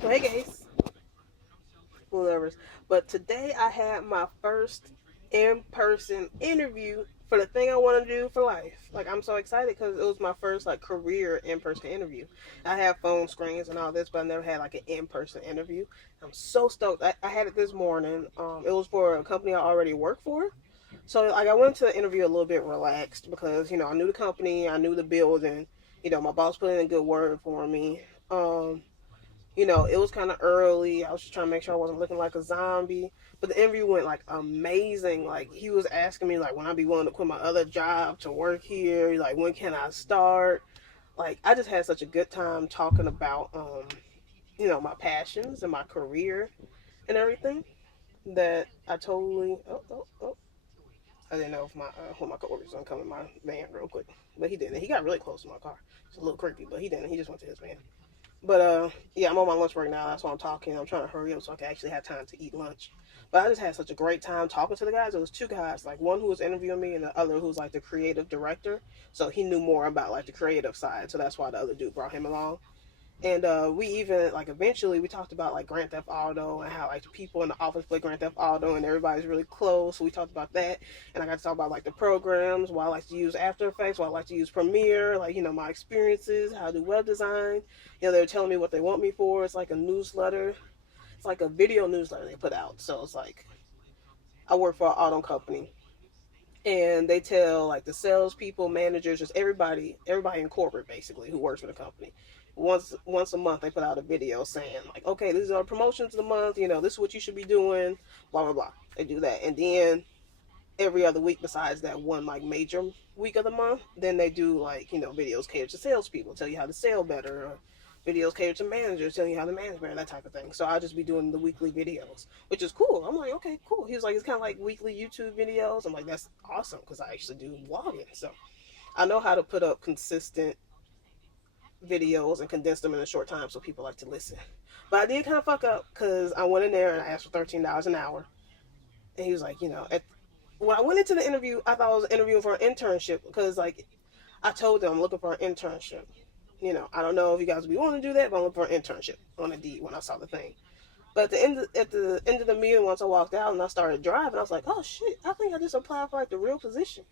So hey guys, whatever. But today I had my first in-person interview for the thing I want to do for life. Like I'm so excited because it was my first like career in-person interview. I have phone screens and all this, but I never had like an in-person interview. I'm so stoked. I had it this morning. It was for a company I already work for. So like I went to the interview a little bit relaxed because I knew the company, I knew the building. My boss put in a good word for me. It was kind of early. I was just trying to make sure I wasn't looking like a zombie. But the interview went like amazing. Like he was asking me like when I'd be willing to quit my other job to work here. Like when can I start? Like I just had such a good time talking about my passions and my career and everything that I totally I didn't know if one of my coworkers was gonna come in my van real quick, but he didn't. He got really close to my car. It's a little creepy, but he didn't. He just went to his van. But yeah, I'm on my lunch break now. That's why I'm talking. I'm trying to hurry up so I can actually have time to eat lunch. But I just had such a great time talking to the guys. It was two guys, like one who was interviewing me and the other who's like the creative director. So he knew more about like the creative side. So that's why the other dude brought him along. And we even like eventually we talked about like Grand Theft Auto and how like the people in the office play Grand Theft Auto and everybody's really close. So we talked about that, and I got to talk about like the programs, why I like to use After Effects, why I like to use Premiere, like my experiences, how I do web design. They were telling me what they want me for. It's like a newsletter. It's like a video newsletter they put out. So it's like I work for an auto company, and they tell like the salespeople, managers, just everybody in corporate basically who works for the company. Once a month, they put out a video saying like, okay, these are promotions of the month. This is what you should be doing. Blah blah blah. They do that, and then every other week, besides that one like major week of the month, then they do like videos catered to salespeople, tell you how to sell better. Or videos catered to managers, telling you how to manage better, that type of thing. So I'll just be doing the weekly videos, which is cool. I'm like, okay, cool. He was like, it's kind of like weekly YouTube videos. I'm like, that's awesome because I actually do vlogging. So I know how to put up consistent videos and condense them in a short time so people like to listen. But I did kind of fuck up because I went in there and I asked for $13 an hour. And he was like, when I went into the interview, I thought I was interviewing for an internship because, like, I told them I'm looking for an internship. I don't know if you guys would be willing to do that, but I'm looking for an internship on Indeed when I saw the thing. But at the end of the meeting, once I walked out and I started driving, I was like, oh shit, I think I just applied for like the real position.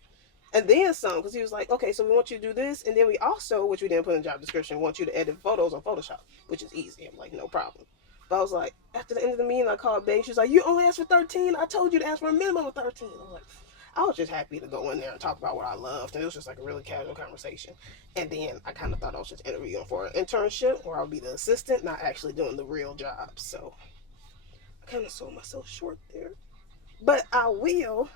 And then some, because he was like, okay, so we want you to do this, and then we also, which we didn't put in the job description, want you to edit photos on Photoshop, which is easy. I'm like, no problem. But I was like, after the end of the meeting, I called Bay. She was like, you only asked for 13. I told you to ask for a minimum of 13. I was like, I was just happy to go in there and talk about what I loved, and it was just like a really casual conversation. And then I kind of thought I was just interviewing for an internship where I'll be the assistant, not actually doing the real job. So I kind of sold myself short there. But I will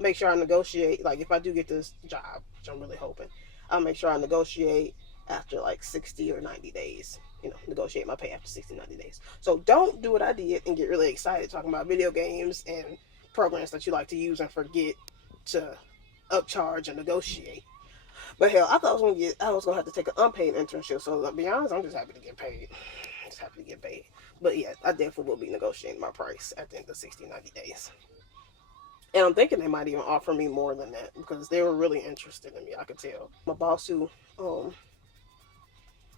make sure I negotiate. Like if I do get this job, which I'm really hoping, I'll make sure I negotiate after like 60 or 90 days. Negotiate my pay after 60, 90 days. So don't do what I did and get really excited talking about video games and programs that you like to use and forget to upcharge and negotiate. But hell, I thought I was gonna have to take an unpaid internship. So to be honest, I'm just happy to get paid. Just happy to get paid. But yeah, I definitely will be negotiating my price at the end of 60, 90 days. And I'm thinking they might even offer me more than that because they were really interested in me. I could tell. Um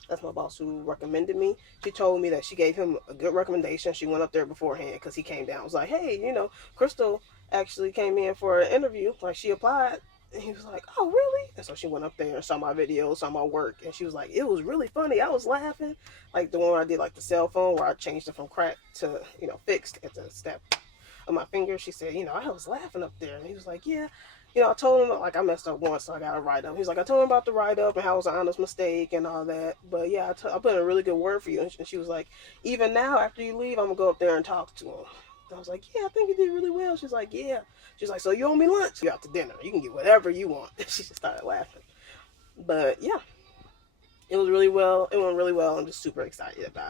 that's my boss who recommended me. She told me that she gave him a good recommendation. She went up there beforehand because he came down. Was like, hey, Crystal actually came in for an interview. Like she applied. And he was like, oh, really? And so she went up there and saw my videos, saw my work. And she was like, it was really funny. I was laughing. Like the one where I did like the cell phone where I changed it from cracked to, fixed at the step of my finger. She said, I was laughing up there. And he was like, yeah. I told him like I messed up once, so I got a write up. He was like, I told him about the write up and how it was an honest mistake and all that. But yeah, I put in a really good word for you. And she was like, even now after you leave, I'm gonna go up there and talk to him. And I was like, yeah, I think you did really well. She's like, yeah. She's like, so you owe me lunch? You out to dinner? You can get whatever you want. She just started laughing. But yeah, it was really well. It went really well. I'm just super excited about it.